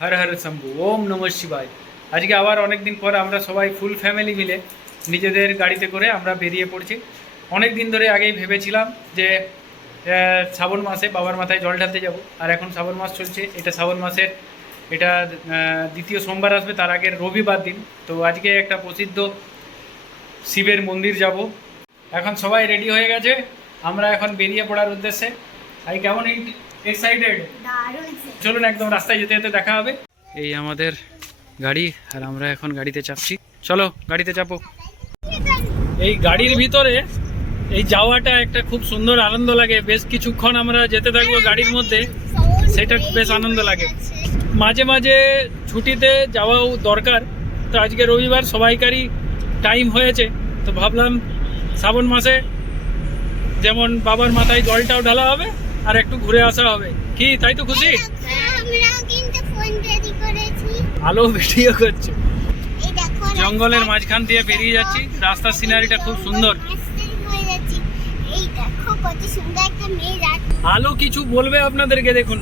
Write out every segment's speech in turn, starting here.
হর হর শম্ভু, ওম নমঃ শিবায়। আজকে আবার অনেক দিন পর আমরা সবাই ফুল ফ্যামিলি মিলে নিজেদের গাড়িতে করে আমরা বেরিয়ে পড়ছি। অনেক দিন ধরে আগেই ভেবেছিলাম যে শ্রাবণ মাসে বাবার মাথায় জল ঢালতে যাব। আর এখন শ্রাবণ মাস চলছে, এটা শ্রাবণ মাসের এটা দ্বিতীয় সোমবার আসবে, তার আগের রবিবার দিন। তো আজকে একটা প্রসিদ্ধ শিবের মন্দির যাব। এখন সবাই রেডি হয়ে গেছে, আমরা এখন বেরিয়ে পড়ার উদ্দেশ্যে। আই কেমন এক্সাইটেড, চলুন একদম রাস্তায় যেতে যেতে দেখা হবে। এই আমাদের গাড়ি, আর আমরা এখন গাড়িতে চাপছি। চলো গাড়িতে চাপো। এই গাড়ির ভিতরে এই যাওয়াটা একটা খুব সুন্দর আনন্দ লাগে। বেশ কিছুক্ষণ আমরা যেতে থাকবো গাড়ির মধ্যে, সেটা বেশ আনন্দ লাগে। মাঝে মাঝে ছুটিতে যাওয়াও দরকার। তো আজকে রবিবার, সবাইকারই টাইম হয়েছে, তো ভাবলাম শ্রাবণ মাসে যেমন বাবার মাথায় জলটাও ঢালা হবে আর একটু ঘুরে আসা হবে। কি তাই তো খুশি? আলো ভিডিও করছে, জঙ্গলের মাঝখান দিয়ে বেরিয়ে যাচ্ছি। রাস্তার সিনারিটা খুব সুন্দর। আলো কিছু বলবে আপনাদেরকে, দেখুন।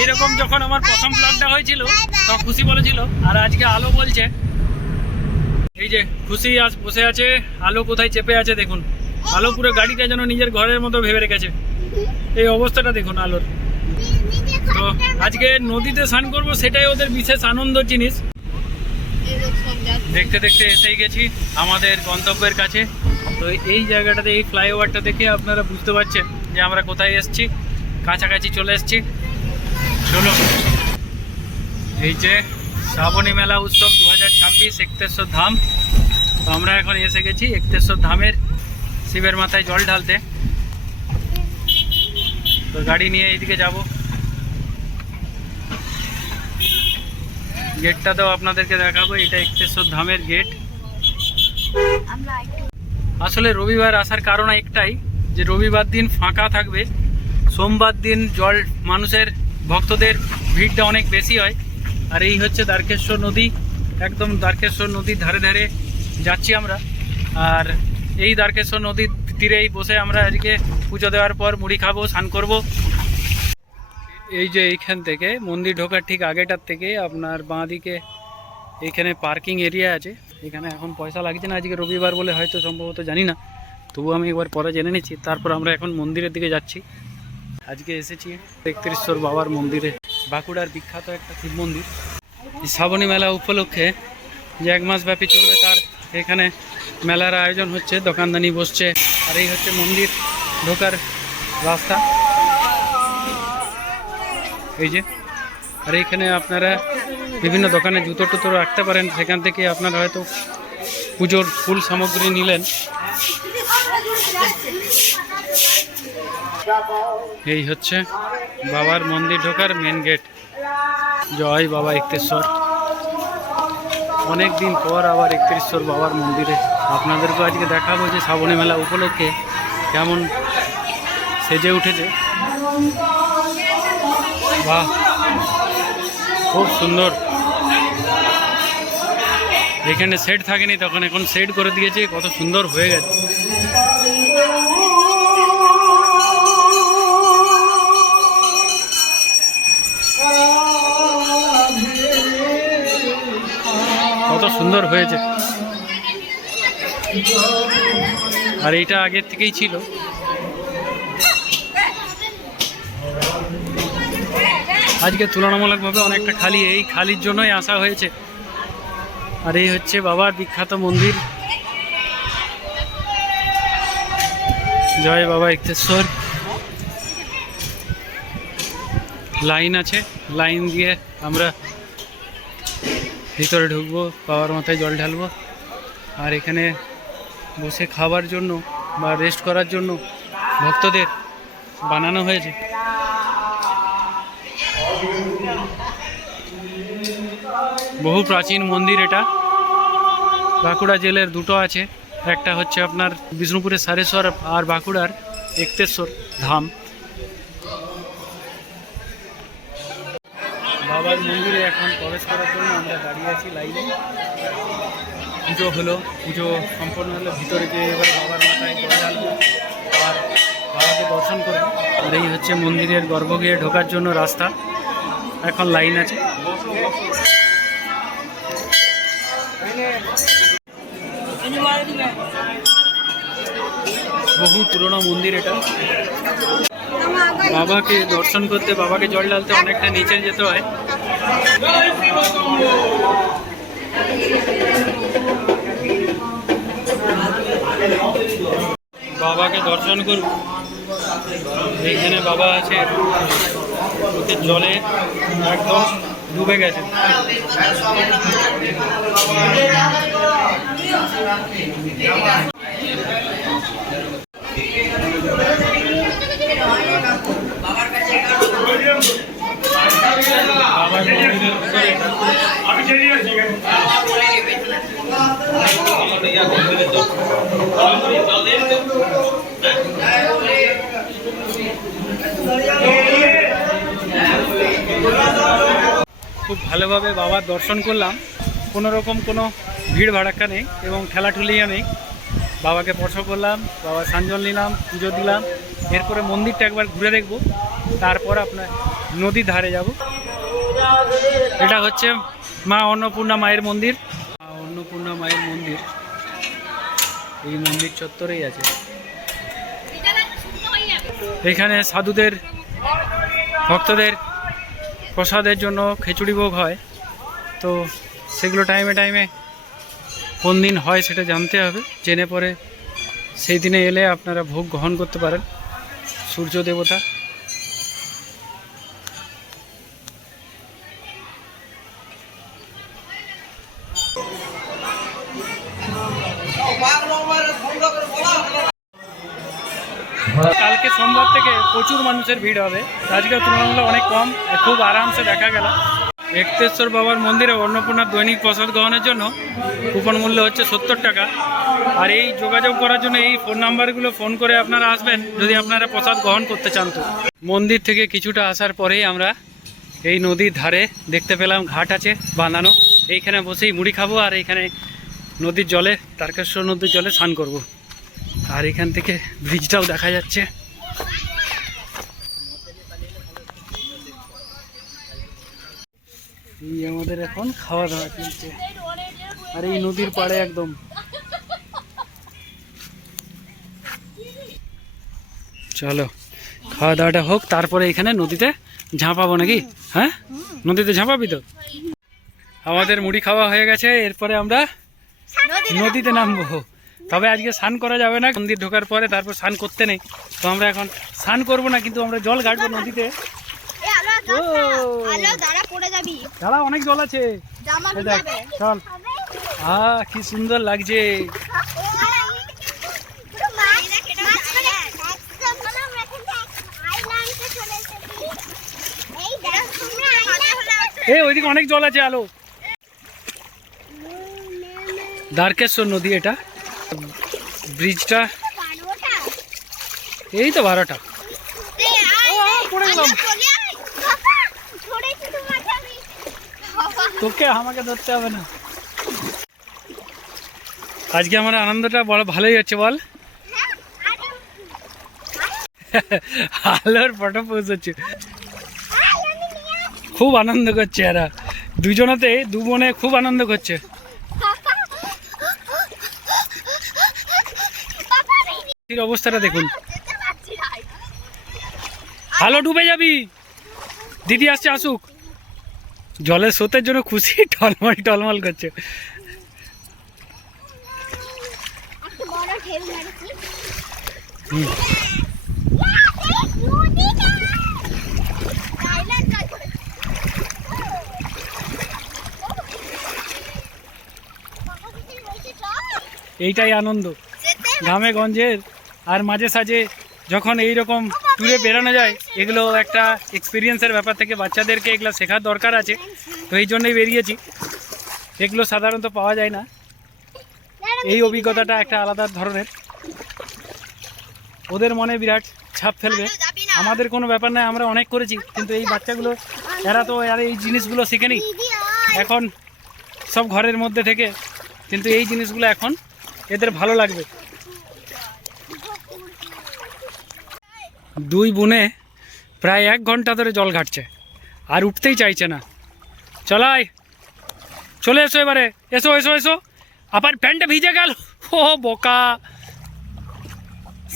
এইরকম যখন আমার প্রথম ব্লগটা হয়েছিল তখন খুশি বলেছিল, আর আজকে আলো বলছে। এই যে খুশি আজ বসে আছে, আলো কোথায় চেপে আছে দেখুন। আলো পুরো গাড়িটা যেন নিজের ঘরের মতো ভেবে রেখেছে। এই অবস্থাটা দেখুন আলোর। তো আজকে নদীতে স্নান করবো, সেটাই ওদের বিশেষ আনন্দ জিনিস। দেখতে দেখতে এসেই গেছি আমাদের গন্তব্যের কাছে। তো এই জায়গাটাতে, এই ফ্লাইওভারটা দেখে আপনারা বুঝতে পারছেন যে আমরা কোথায় এসেছি। কাছাকাছি চলে এসেছি। চলো, এই যে শ্রাবণী মেলা উৎসব 2026 একতেশ্বর ধাম। তো আমরা এখন এসে গেছি একতেশ্বর ধামের শিবের মাথায় জল ঢালতে। তো গাড়ি নিয়ে এইদিকে যাব। গেটটাতেও আপনাদেরকে দেখাবো, এটা একতেশ্বর ধামের গেট। আসলে রবিবার আসার কারণ একটাই, যে রবিবার দিন ফাঁকা থাকবে। সোমবার দিন জল মানুষের, ভক্তদের ভিড়টা অনেক বেশি হয়। আর এই হচ্ছে দ্বারকেশ্বর নদী, একদম দ্বারকেশ্বর নদীর ধারে ধারে যাচ্ছি আমরা। আর এই দ্বারকেশ্বর নদীর তীরেই বসে আমরা আজকে পুজো দেওয়ার পর মুড়ি খাবো, স্নান করব। এই যে এইখান থেকে মন্দির ঢোকার ঠিক আগেটার থেকে আপনার বাঁ দিকে এইখানে পার্কিং এরিয়া আছে। এখানে এখন পয়সা লাগছে না, আজকে রবিবার বলে হয়তো, সম্ভবত জানি না। তবু আমি একবার পরে জেনে নিচ্ছি। তারপর আমরা এখন মন্দিরের দিকে যাচ্ছি। আজকে এসেছি একতেশ্বর বাবার মন্দিরে, বাঁকুড়ার বিখ্যাত একটা শিব মন্দির। শ্রাবণী মেলা উপলক্ষে যে 1 মাস ব্যাপী চলবে, তার এখানে মেলার আয়োজন হচ্ছে, দোকানদানি বসছে। আর এই হচ্ছে মন্দির ঢোকার রাস্তা, এই যে। আর এইখানে আপনারা বিভিন্ন দোকানে জুতো টুতো রাখতে পারেন, সেখান থেকে আপনারা হয়তো পুজোর ফুল সামগ্রী নিলেন। এই হচ্ছে বাবার মন্দির ঢোকার মেন গেট। জয় বাবা একতেশ্বর। অনেক দিন পর আবার একতেশ্বর বাবার মন্দিরে আপনাদেরকে আজকে দেখাবো যে শ্রাবণী মেলা উপলক্ষে কেমন সেজে উঠেছে। বাহ, খুব সুন্দর। এখানে সেট থাকেনি তখন, এখন সেট করে দিয়েছে, কত সুন্দর হয়ে গেছে। কত সুন্দর হয়েছে। আর এইটা আগের থেকেই ছিল। আজকে তুলনামূলকভাবে অনেকটা খালি, এই খালির জন্যই আসা হয়েছে। আর এই হচ্ছে বাবার বিখ্যাত মন্দির। জয় বাবা একতেশ্বর। লাইন আছে, লাইন দিয়ে আমরা ভিতরে ঢুকবো, বাবার মাথায় জল ঢালবো। আর এখানে বসে খাবার জন্য বা রেস্ট করার জন্য ভক্তদের বানানো হয়েছে। বহু প্রাচীন মন্দির এটা। বাঁকুড়া জেলার দুটো আছে, একটা হচ্ছে আপনার বিষ্ণুপুরের সারেশ্বর, আর বাঁকুড়ার একতেশ্বর ধাম। বাবার মন্দিরে এখন প্রবেশ করার জন্য আমরা দাঁড়িয়ে আছি লাইনে। পুজো হলো, পুজো সম্পন্ন হলো, ভিতরে গিয়ে এবার বাবার মাথায় জল ঢালবো আর বাবাকে দর্শন করবো। আর এই হচ্ছে মন্দিরের গর্ভগৃহে ঢোকার জন্য রাস্তা, এখন লাইন আছে। বহু পুরনো মন্দির এটা। বাবাকে দর্শন করতে, বাবাকে জল ঢালতে অনেকটা নিচে যেতে হয়। বাবাকে দর্শন করব, এইখানে বাবা আছে, জলে একদম ডুবে গেছে। খুব ভালোভাবে বাবার দর্শন করলাম, কোনো রকম কোনো ভিড় ভাড়াক্কা নেই এবং ঠেলাঠুলিও নেই। বাবাকে স্পর্শ করলাম, বাবার সাঞ্জল নিলাম, পুজো দিলাম। এরপরে মন্দিরটা একবার ঘুরে দেখব, তারপর আপনার নদীর ধারে যাব। এটা হচ্ছে মা অন্নপূর্ণা মায়ের মন্দির। মা অন্নপূর্ণা মায়ের মন্দির এই মন্দির চত্বরেই আছে। এখানে সাধুদের, ভক্তদের প্রসাদের জন্য খিচুড়ি ভোগ হয়, তো সেগুলো টাইমে টাইমে কোন দিন হয় সেটা জানতে হবে, জেনে পরে সেই দিনে এলে আপনারা ভোগ গ্রহণ করতে পারেন। সূর্য দেবতা কালকে সোমবার থেকে প্রচুর মানুষের ভিড় হবে, আজকের তুলনামূলক অনেক কম, খুব আরামসে দেখা গেল। একতেশ্বর বাবার মন্দিরে অন্নপূর্ণার দৈনিক প্রসাদ গ্রহণের জন্য কুপন মূল্য হচ্ছে 70 টাকা। আর এই যোগাযোগ করার জন্য এই ফোন নাম্বারগুলো ফোন করে আপনারা আসবেন যদি আপনারা প্রসাদ গ্রহণ করতে চান। তো মন্দির থেকে কিছুটা আসার পরেই আমরা এই নদীর ধারে দেখতে পেলাম ঘাট আছে বাঁধানো, এইখানে বসেই মুড়ি খাবো আর এইখানে নদীর জলে, তারকেশ্বর নদীর জলে স্নান করব। আর এখান থেকে ব্রিজটাও দেখা যাচ্ছে। এই আমাদের এখন খাওয়া দাওয়া চলছে আর এই নদীর পাড়ে একদম। চলো খাওয়া দাওয়াটা হোক, তারপরে এখানে নদীতে ঝাঁপাবো নাকি? হ্যাঁ, নদীতে ঝাঁপাবি তো? আমাদের মুড়ি খাওয়া হয়ে গেছে, এরপরে আমরা নদীতে নামবো। তবে আজকে স্নান করা যাবে না, মন্দির ঢোকার পরে তারপর স্নান করতে নেই, তো আমরা এখন স্নান করবো না, কিন্তু আমরা জল ঘাটবো নদীতে। দাঁড়া, অনেক জল আছে, চল। কি সুন্দর লাগছে। ওইদিকে অনেক জল আছে। আলো, তারকেশ্বর নদী, এটা ব্রিজটা এই তো 12টা। পড়ে গেলাম, তোকে আমাকে ধরতে হবে না। আজকে আমার আনন্দটা বড় ভালোই হচ্ছে, বল। আলোর ফটো পোজ হচ্ছে, খুব আনন্দ করছে এরা দুজনাতে, দু বোনে খুব আনন্দ করছে। অবস্থাটা দেখুন, ভালো ডুবে যাবি। দিদি আসছে, আসুক। জলের স্রোতের জন্য খুশি, টলমল টলমল করছে। এইটাই আনন্দ গ্রামে গঞ্জের। আর মাঝে সাঝে যখন এইরকম ট্যুরে বেরোনো যায়, এগুলো একটা এক্সপিরিয়েন্সের ব্যাপার থেকে বাচ্চাদেরকে এগুলো শেখার দরকার আছে, তো এই জন্যই বেরিয়েছি। এগুলো সাধারণত পাওয়া যায় না, এই অভিজ্ঞতাটা একটা আলাদা ধরনের, ওদের মনে বিরাট ছাপ ফেলবে। আমাদের কোনো ব্যাপার নাই, আমরা অনেক করেছি, কিন্তু এই বাচ্চাগুলো এরা তো আর এই জিনিসগুলো শিখেনি এখন, সব ঘরের মধ্যে থেকে, কিন্তু এই জিনিসগুলো এখন এদের ভালো লাগবে। দুই বোনে প্রায় 1 ঘন্টা ধরে জল ঘাটছে, আর উঠতেই চাইছে না। চলাই, চলে এসো এবারে, এসো এসো এসো। আবার প্যান্টটা ভিজে গেল, ও বোকা,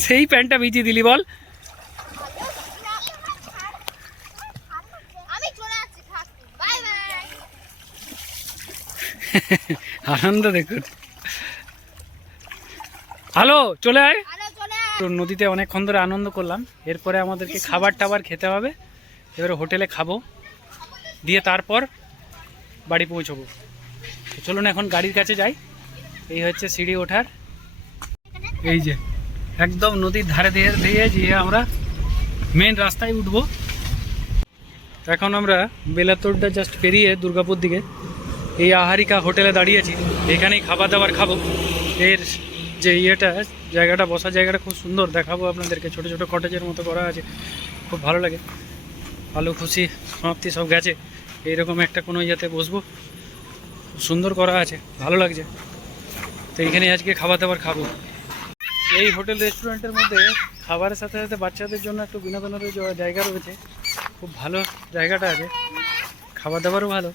সেই প্যান্টটা ভিজিয়ে দিলি বল। আনন্দ দেখুন। হ্যালো, চলে আয়। তো নদীতে অনেকক্ষণ ধরে আনন্দ করলাম, এরপরে আমাদেরকে খাবার টাবার খেতে হবে। এবারে হোটেলে খাবো, দিয়ে তারপর বাড়ি পৌঁছবো। তো চলুন এখন গাড়ির কাছে যাই। এই হচ্ছে সিঁড়ি ওঠার, এই যে একদম নদীর ধারে দিয়ে দিয়ে গিয়ে আমরা মেন রাস্তায় উঠবো। এখন আমরা বেলাতোড়টা জাস্ট পেরিয়ে দুর্গাপুর দিকে এই আহারিকা হোটেলে দাঁড়িয়েছি, এখানেই খাবার দাবার খাবো। এর যে জায়গাটা, বসার জায়গাটা খুব সুন্দর, দেখাবো আপনাদেরকে। ছোট ছোট কটেজের মতো করা আছে, খুব ভালো লাগে। আলু খুশি সমাপ্তি সব গেছে, এইরকম একটা কোনো ইয়েতে বসবো, খুব সুন্দর করা আছে, ভালো লাগছে। তো এইখানে আজকে খাবার দাবার খাবো। এই হোটেল রেস্টুরেন্টের মধ্যে খাবারের সাথে সাথে বাচ্চাদের জন্য একটু বিনোদনের জায়গা রয়েছে, খুব ভালো জায়গাটা আছে, খাবার দাবারও ভালো।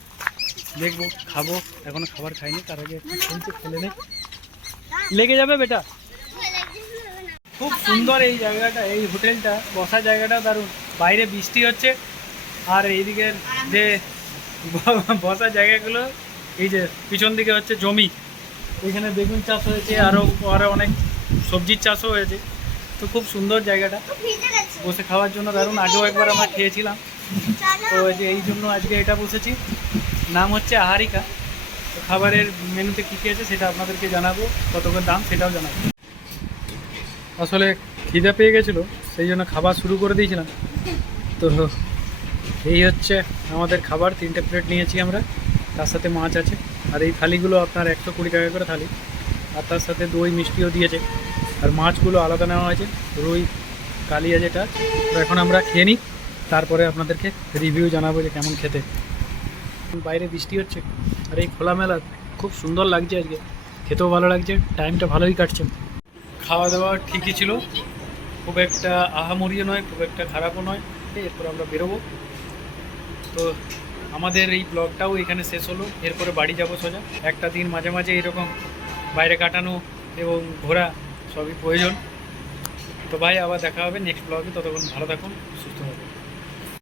দেখবো, খাবো, এখনো খাবার খাইনি, তার আগে একটু খেলতে খেলে নে, লেগে যাবে বেটা। খুব সুন্দর এই জায়গাটা, এই হোটেলটা, বসার জায়গাটা দারুণ। বাইরে বৃষ্টি হচ্ছে, আর এইদিকের যে বসার জায়গাগুলো, এই যে পিছন দিকে হচ্ছে জমি, এখানে বেগুন চাষ হয়েছে, আরও অনেক সবজির চাষও হয়েছে। তো খুব সুন্দর জায়গাটা, বসে খাওয়ার জন্য দারুণ। আগেও একবার আমরা খেয়েছিলাম, তো এই জন্য আজকে এটা বসেছি। নাম হচ্ছে আহারিকা। তো খাবারের মেনুতে কী কী আছে সেটা আপনাদেরকে জানাবো, কত করে দাম সেটাও জানাবো। আসলে খিদে পেয়ে গেছিলো, সেই জন্য খাবার শুরু করে দিয়েছিলাম। তো এই হচ্ছে আমাদের খাবার, 3টে প্লেট নিয়েছি আমরা, তার সাথে মাছ আছে। আর এই থালিগুলো আপনার 120 টাকা করে থালি, আর তার সাথে দই মিষ্টিও দিয়েছে। আর মাছগুলো আলাদা নেওয়া হয়েছে, রুই, কালিয়া যেটা। তো এখন আমরা খেয়ে নিই, তারপরে আপনাদেরকে রিভিউ জানাবো যে কেমন খেতে। বাইরে বৃষ্টি হচ্ছে, আর এই খোলামেলা খুব সুন্দর লাগছে আজকে, খেতেও ভালো লাগছে, টাইমটা ভালোই কাটছে। খাওয়া দাওয়া ঠিকই ছিল, খুব একটা আহামরিও নয়, খুব একটা খারাপও নয়। এরপর আমরা বেরোবো। তো আমাদের এই ব্লগটাও এখানে শেষ হলো, এরপরে বাড়ি যাব সোজা। একটা দিন মাঝে মাঝে এরকম বাইরে কাটানো এবং ঘোরা সবই প্রয়োজন। তো ভাই, আবার দেখা হবে নেক্সট ব্লগে, ততক্ষণ ভালো থাকুন, সুস্থ থাকুন।